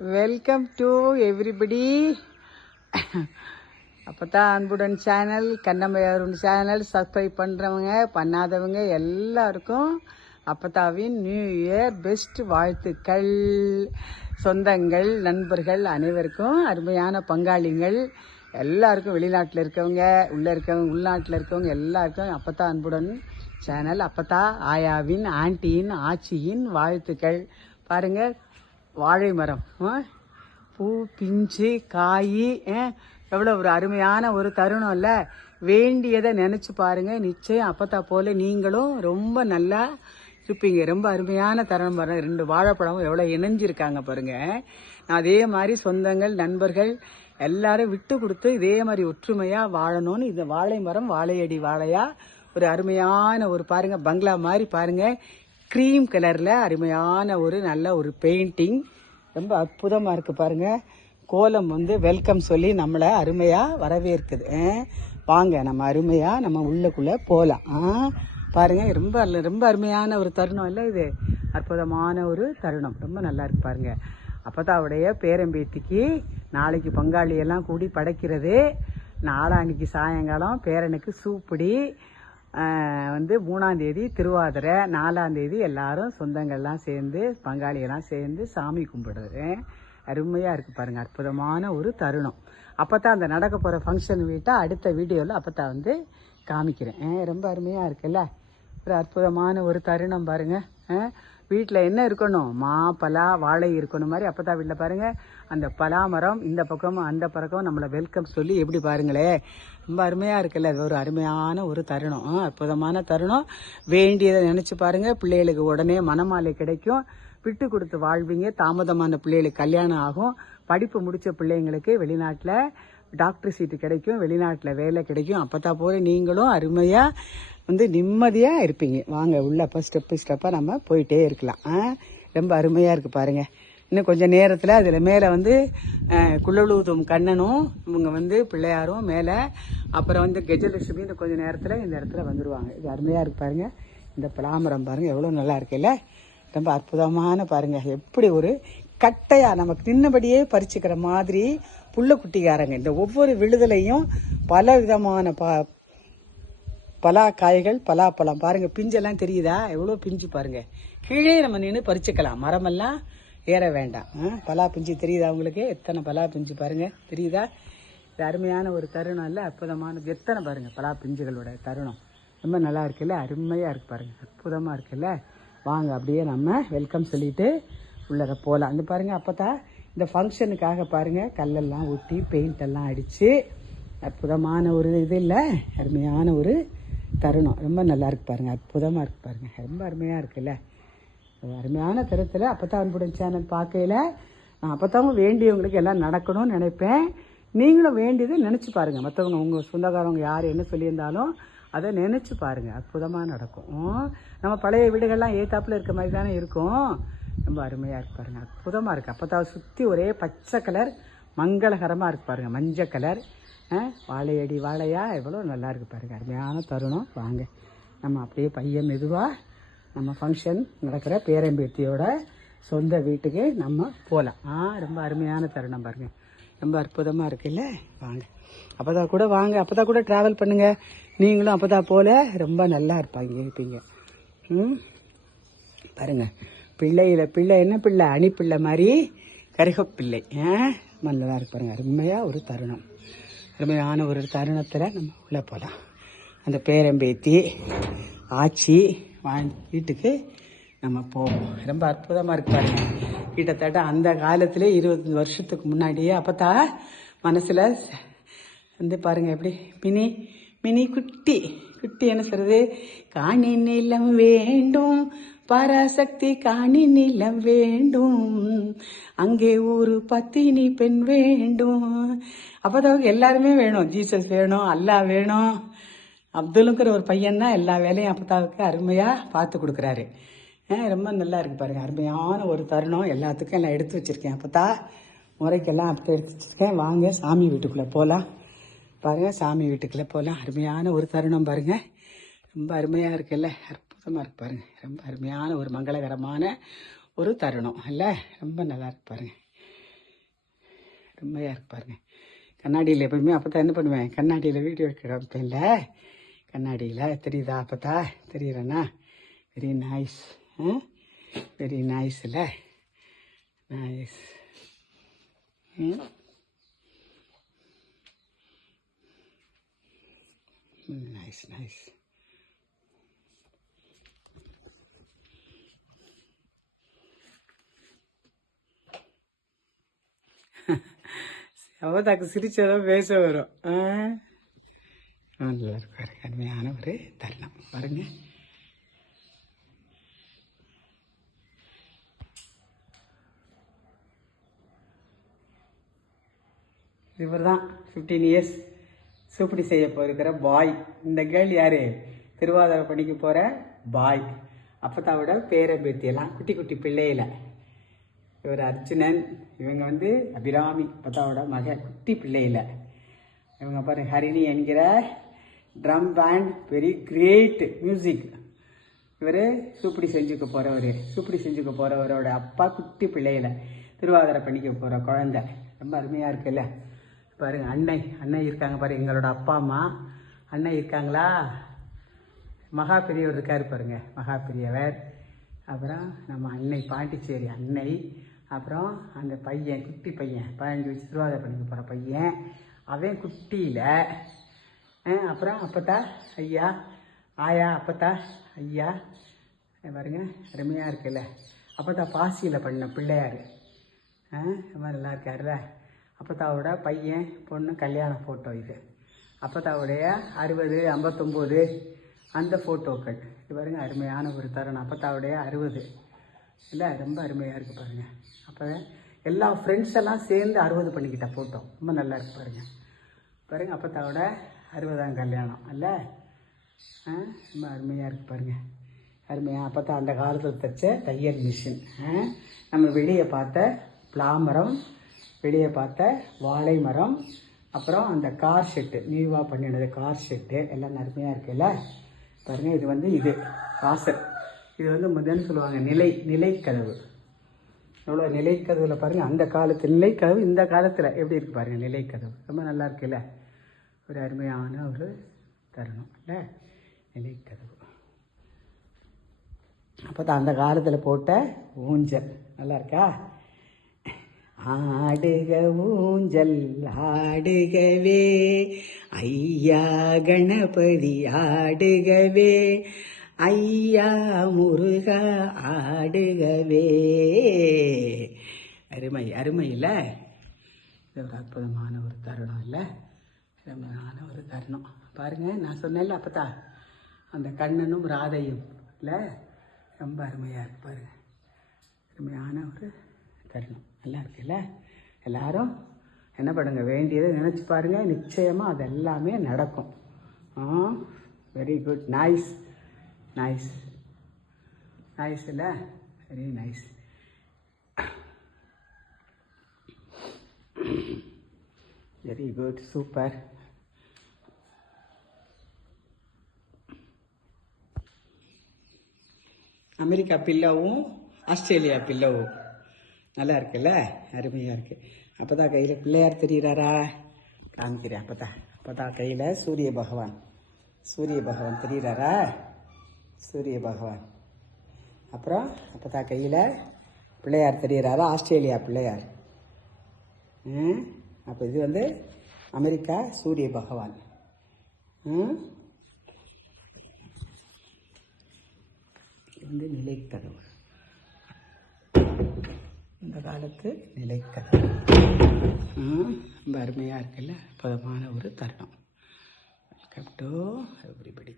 Welcome to everybody. அப்போதான் அன்புடன் channel, கண்ணம்மையாருடன் channel subscribe பண்ணுறவங்க பண்ணாதவங்க எல்லாருக்கும் அப்பத்தாவின் நியூ இயர் பெஸ்ட் வாழ்த்துக்கள். சொந்தங்கள், நண்பர்கள் அனைவருக்கும், அருமையான பங்காளிகள் எல்லாருக்கும், வெளிநாட்டில் இருக்கவங்க, உள்ளே இருக்கவங்க, உள்நாட்டில் இருக்கவங்க எல்லாருக்கும் அப்பத்தா அன்புடன் சேனல், அப்பத்தா ஆயாவின், ஆண்டியின், ஆச்சியின் வாழ்த்துக்கள். பாருங்கள், வாழை மரம் பூ, பிஞ்சு, காய், எவ்வளோ ஒரு அருமையான ஒரு தருணம் இல்லை? வேண்டியதை நினச்சி பாருங்கள், நிச்சயம் அப்பத்தா போல் நீங்களும் ரொம்ப நல்லா இருப்பீங்க. ரொம்ப அருமையான தருணம் பாருங்கள். 2 வாழைப்பழம் எவ்வளோ இணைஞ்சிருக்காங்க பாருங்கள். நான் அதே மாதிரி சொந்தங்கள், நண்பர்கள் எல்லாரும் விட்டு கொடுத்து இதே மாதிரி ஒற்றுமையாக வாழணும்னு இந்த வாழை மரம், வாழையடி வாழையா ஒரு அருமையான ஒரு பாருங்கள், பங்களா மாதிரி பாருங்கள், க்ரீம் கலரில் அருமையான ஒரு நல்ல ஒரு பெயிண்டிங், ரொம்ப அற்புதமாக இருக்குது பாருங்கள். கோலம் வெல்கம் சொல்லி நம்மளை அருமையாக வரவேற்குது. வாங்க, நம்ம அருமையாக நம்ம உள்ளுக்குள்ளே போகலாம். பாருங்கள், ரொம்ப ரொம்ப அருமையான ஒரு தருணம் இல்லை இது? அற்புதமான ஒரு தருணம், ரொம்ப நல்லா இருக்கு பாருங்கள். அப்பதாவுடைய பேரம்பேத்திக்கு நாளைக்கு பங்காளியெல்லாம் கூடி படைக்கிறது. நாளான்னைக்கு சாயங்காலம் பேரனுக்கு சூப்பிடி, 3ஆம் தேதி திருவாதிரை, 4ஆம் தேதி எல்லாரும் சொந்தங்கள்லாம் சேர்ந்து, பங்காளியெல்லாம் சேர்ந்து சாமி கும்பிடுறது. அருமையாக இருக்குது பாருங்கள், அற்புதமான ஒரு தருணம். அப்போத்தான் அந்த நடக்க போகிற ஃபங்க்ஷன் வீட்டை அடுத்த வீடியோவில் அப்போத்தான் காமிக்கிறேன். ரொம்ப அருமையாக இருக்குல்ல? ஒரு அற்புதமான ஒரு தருணம் பாருங்கள். வீட்டில் என்ன இருக்கணும்? மா, பலா, வாழை இருக்கணும் மாதிரி அப்போத்தான் வீட்டில் பாருங்கள், அந்த பலாமரம் இந்த பக்கமும் அந்த பக்கம் நம்மளை வெல்கம் சொல்லி எப்படி பாருங்களே, ரொம்ப அருமையாக இருக்குல்ல? அது ஒரு அருமையான ஒரு தருணம், அற்புதமான தருணம். வேண்டியதை நினச்சி பாருங்கள். பிள்ளைகளுக்கு உடனே மனமாலை கிடைக்கும், விட்டு கொடுத்து வாழ்வீங்க. தாமதமான பிள்ளைகளுக்கு கல்யாணம் ஆகும். படிப்பு முடித்த பிள்ளைங்களுக்கு வெளிநாட்டில் டாக்டர் சீட்டு கிடைக்கும், வெளிநாட்டில் வேலை கிடைக்கும். அப்போத்தான் போய் நீங்களும் அருமையாக நிம்மதியாக இருப்பீங்க. வாங்க உள்ள ஸ்டெப்பாக நம்ம போயிட்டே இருக்கலாம். ரொம்ப அருமையாக இருக்குது பாருங்கள். இன்னும் கொஞ்சம் நேரத்தில் அதில் மேலே குழலூதும் கண்ணனும் இவங்க பிள்ளையாரும் மேலே, அப்புறம் கஜலட்சுமி இன்னும் கொஞ்சம் நேரத்தில் இந்த இடத்துல வந்துடுவாங்க. இது அருமையாக இருக்குது பாருங்கள். இந்த பலாமரம் பாருங்கள் எவ்வளோ நல்லா இருக்குல்ல? ரொம்ப அற்புதமான பாருங்கள், எப்படி ஒரு கட்டையாக நமக்கு நின்னபடியே பறிச்சுக்கிற மாதிரி புள்ள குட்டிக்காரங்க. இந்த ஒவ்வொரு விழுதலையும் பல விதமான பலா காய்கள், பலாப்பழம் பாருங்கள், பிஞ்செல்லாம் தெரியுதா? எவ்வளோ பிஞ்சு பாருங்கள். கீழே நம்ம நின்று பறிச்சுக்கலாம், மரமெல்லாம் ஏற வேண்டாம். பலா பிஞ்சு தெரியுதா உங்களுக்கு? எத்தனை பலா பிஞ்சு பாருங்கள், தெரியுதா? இது அருமையான ஒரு தருணம் இல்லை? அற்புதமானது. எத்தனை பாருங்கள் பலா பிஞ்சுகளோட தருணம், ரொம்ப நல்லா இருக்குல்ல? அருமையாக இருக்குது பாருங்கள், அற்புதமாக இருக்குல்ல? வாங்க அப்படியே நம்ம வெல்கம் சொல்லிட்டு உள்ளர போகலாம். அந்த பாருங்கள், அப்போதான் இந்த ஃபங்க்ஷனுக்காக பாருங்கள் கல்லெல்லாம் ஊற்றி பெயிண்டெல்லாம் அடித்து அற்புதமான ஒரு இது இல்லை? அருமையான ஒரு தருணம், ரொம்ப நல்லா இருக்கு பாருங்கள், அற்புதமாக இருக்குது பாருங்கள், ரொம்ப அருமையாக இருக்குல்ல? அருமையான தருணத்தில் அப்போதான் அன்புடன் சேனல் பார்க்கையில் நான் அப்போதான் வேண்டியவங்களுக்கு எல்லாம் நடக்கணும்னு நினைப்பேன். நீங்களும் வேண்டியதை நினச்சி பாருங்கள். மற்றவங்க உங்கள் சொந்தக்காரவங்க யார் என்ன சொல்லியிருந்தாலும் அதை நினச்சி பாருங்கள், அற்புதமாக நடக்கும். நம்ம பழைய வீடுகள்லாம் ஏத்தாப்பில் இருக்க மாதிரி தானே இருக்கும். ரொம்ப அருமையாக இருக்கு பாருங்கள், அற்புதமாக இருக்குது. அப்போதான் சுற்றி ஒரே பச்சை கலர் மங்களகரமாக இருக்குது பாருங்கள், மஞ்சள் கலர். வாழையடி வாழையா எவ்வளோ நல்லா இருக்குது பாருங்கள், அருமையான தருணம். வாங்க நம்ம அப்படியே பையன் மெதுவாக நம்ம ஃபங்க்ஷன் நடக்கிற பேரம்பேத்தியோட சொந்த வீட்டுக்கு நம்ம போகலாம். ரொம்ப அருமையான தருணம் பாருங்கள், ரொம்ப அற்புதமாக இருக்குல்ல? வாங்க அப்போதான் கூட வாங்க, அப்போதான் கூட ட்ராவல் பண்ணுங்கள். நீங்களும் அப்போதான் போல் ரொம்ப நல்லா இருப்பீங்க. பாருங்கள், பிள்ளை என்ன பிள்ளை? அணிப்பிள்ளை மாதிரி கருகப்பிள்ளை. நல்லா இருக்கு பாருங்கள், அருமையாக ஒரு தருணம். அருமையான ஒரு தருணத்தில் நம்ம உள்ளே போகலாம். அந்த பேரம்பேத்தி ஆச்சி வீட்டுக்கு நம்ம போவோம். ரொம்ப அற்புதமாக இருக்கு பாருங்க. கிட்டத்தட்ட அந்த காலத்திலே 20 வருஷத்துக்கு முன்னாடியே அப்போதான் மனசில் பாருங்கள் எப்படி மினி மினி குட்டி என்ன சொல்கிறது? காணி நிலம் வேண்டும், பராசக்தி காணி நிலம் வேண்டும், அங்கே ஒரு பத்தினி பெண் வேண்டும். அப்போதான் எல்லாருமே வேணும், ஜீசஸ் வேணும், அல்லாஹ் வேணும். அப்துல்ங்கிற ஒரு பையன் தான் எல்லா வேலையும் அப்போதாவுக்கு அருமையாக பார்த்து கொடுக்குறாரு. ரொம்ப நல்லா இருக்குது பாருங்கள், அருமையான ஒரு தருணம். எல்லாத்துக்கும் எல்லாம் எடுத்து வச்சுருக்கேன், அப்போதா முறைக்கெல்லாம் அப்போ எடுத்து வச்சுருக்கேன். வாங்க சாமி வீட்டுக்குள்ளே போகலாம். பாருங்கள், சாமி வீட்டுக்குள்ளே போகலாம். அருமையான ஒரு தருணம் பாருங்கள், ரொம்ப அருமையாக இருக்குல்ல? அற்புதமாக இருக்கு பாருங்கள், ரொம்ப அருமையான ஒரு மங்களகரமான ஒரு தருணம் இல்லை? ரொம்ப நல்லா இருக்கு பாருங்கள். அருமையாக இருக்கு பாருங்க. கண்ணாடியில் எப்பவுமே அப்போ தான் என்ன பண்ணுவேன், கண்ணாடியில் வீடியோ எடுப்பேன் இல்லை, கண்ணாடியில் தெரியுதா, அப்போ தான் தெரியுறேண்ணா. வெரி நைஸ், வெரி நைஸ் இல்லை, நைஸ். Nice nice. அவதாக்கு சிரிச்சதான் பேச வரும். நல்லா இருப்பாரு. அருமையான ஒரு தருணம் பாருங்க. இவர் தான் 15 இயர்ஸ் சூப்படி செய்ய போயிருக்கிற பாய். இந்த கேர்ள் யாரு, திருவாதிரை பணிக்கு போகிற பாய். அப்பத்தாவோட பேரம்பேத்தியெல்லாம் குட்டி குட்டி பிள்ளையில. இவர் அர்ஜுனன், இவங்க வந்து அபிராமி, அப்பத்தாவோட மக குட்டி பிள்ளையில. இவங்க பாரு ஹரிணி என்கிற drum band, very great music. இவர் சூப்படி செஞ்சுக்க போகிறவரோட அப்பா குட்டி பிள்ளையில திருவாதிரை பணிக்க போகிற குழந்தை. ரொம்ப அருமையாக இருக்குல்ல பாருங்க. அன்னை இருக்காங்க பாரு, எங்களோட அப்பா அம்மா அன்னை இருக்காங்களா. மகா பெரியவர் இருக்காரு பாருங்க, மகா பெரியவர். அப்புறம் நம்ம அன்னை பாண்டிச்சேரி அன்னை. அப்புறம் அந்த பையன் குட்டி பையன் 15 வயசு திருவாதிரை பணிக்க போகிற பையன், அவன் குட்டியில். அப்புறம் அப்பத்தா ஐயா, ஆயா அப்பத்தா ஐயா பாருங்க, அருமையாக இருக்குல்ல. அப்பத்தா பாசியில் பண்ண பிள்ளையார் ரொம்ப நல்லா இருக்காருல்ல. அப்பத்தாவோட பையன் பொண்ணு கல்யாண ஃபோட்டோ இது. அப்பத்தாவுடைய 60, 59 அந்த ஃபோட்டோக்கள் இது பாருங்க. அருமையான ஒரு தருணம். அப்பத்தாவுடைய 60 இல்லை, ரொம்ப அருமையாக இருக்குது பாருங்கள். அப்போ எல்லா ஃப்ரெண்ட்ஸ் எல்லாம் சேர்ந்து 60 பண்ணிக்கிட்ட ஃபோட்டோ ரொம்ப நல்லா இருக்கு பாருங்கள். அப்பத்தாவோட 60ஆம் கல்யாணம் இல்லை, ரொம்ப அருமையாக இருக்குது பாருங்கள். அருமையாக அப்பத்தா அந்த காலத்தில் தைச்ச தையல் மிஷின். நம்ம வெளியே பார்த்த பிளாமரம், வெளியே பார்த்த வாழை மரம், அப்புறம் அந்த கார் ஷெட்டு, நியூவாக பண்ணினது கார் ஷெட்டு எல்லாம் அருமையாக இருக்குல்ல பாருங்கள். இது வந்து இது வாசல், இது வந்து முதன்னு சொல்லுவாங்க நிலைக்கதவு. எவ்வளோ நிலைக்கதவில் பாருங்கள், அந்த காலத்து நிலைக்கதவு இந்த காலத்தில் எப்படி இருக்குது பாருங்கள். நிலைக்கதவு ரொம்ப நல்லா இருக்குல்ல, ஒரு அருமையான ஒரு தருணம் இல்லை நிலைக்கதவு. அப்போ தான் அந்த காலத்தில் போட்ட ஊஞ்சல் நல்லா இருக்கா. ஆடுக ஊஞ்சல் ஆடுகவே ஐயா கணபதி ஆடுகவே, ஐயா முருகா ஆடுகவே. அருமை இல்லை, இது ஒரு அற்புதமான ஒரு தருணம் இல்லை, அருமையான ஒரு தருணம் பாருங்கள். நான் சொன்னேன்ல அப்பத்தா அந்த கண்ணனும் ராதையும் இல்லை, ரொம்ப அருமையாக இருக்கு பாருங்கள். அருமையான ஒரு தருணம் நல்லா இருக்குல்ல. எல்லாரும் என்ன பண்ணுங்க, வேண்டியதை நினச்சி பாருங்கள், நிச்சயமாக அது எல்லாமே நடக்கும். Very good, nice nice nice இல்லை, very nice. Very good, super. America பில்லவும் ஆஸ்திரேலியா பில்லவும் நல்லா இருக்குல்ல, அருமையாக இருக்குது. அப்போ தான் கையில் பிள்ளையார் தெரிகிறாரா, காமிக்கிறேன். அப்போ தான் கையில் சூரிய பகவான் தெரிகிறாரா, சூரிய பகவான். அப்புறம் அப்போ தான் கையில் பிள்ளையார் தெரிகிறாரா, ஆஸ்திரேலியா பிள்ளையார். அப்போ இது வந்து அமெரிக்கா சூரிய பகவான். இது வந்து நிலைக்கதவு, இந்த காலத்து நிலைக்கதவு. ரொம்ப அருமையாக இருக்குல்ல, அற்புதமான ஒரு தருணம். Welcome to everybody.